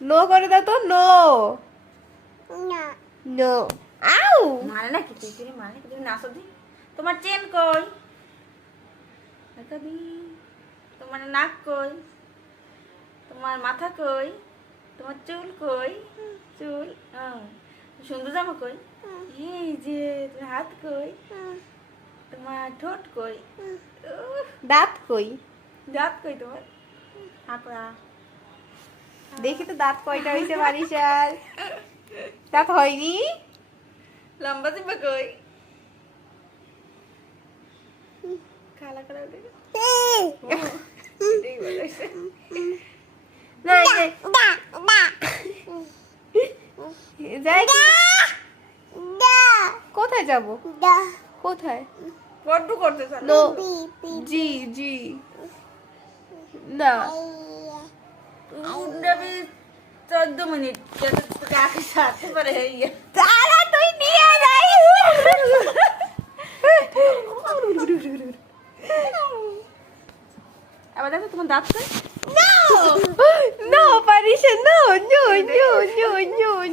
No করে দাও তো, নো না নো। আউ মানে না কি তুই মানে কি তুমি নাচো দি। তোমার চেন কই? দেখাবি। তোমার নাক কই? তোমার মাথা কই? তোমার চুল কই? চুল সুন্দর জামা কই? এই যে তোমার হাত কই? তোমার ঠোঁট কই? উহ, দাঁত কই? দাঁত কই তোমার? হাঁকড়া। দেখি তো দাঁত কয়টা হয়েছে বারিশার। দাঁত হয়নি? লম্বা জিব্বা কই? কালা কালা উঠে গেছে। এটাই বলেছে। না এই যে- যাই কি? কোথায় যাব? কোথায়? বড্ড করতে চান। নো জি জি না। উঠবি 14 মিনিট যাতে তোকে আগে সারতে পারে ইয়ে। তারা তুই নিয়ে যাই। আবার দেখো তোমার দাঁত কই? No, no, Parisha, no, no, no, no, no.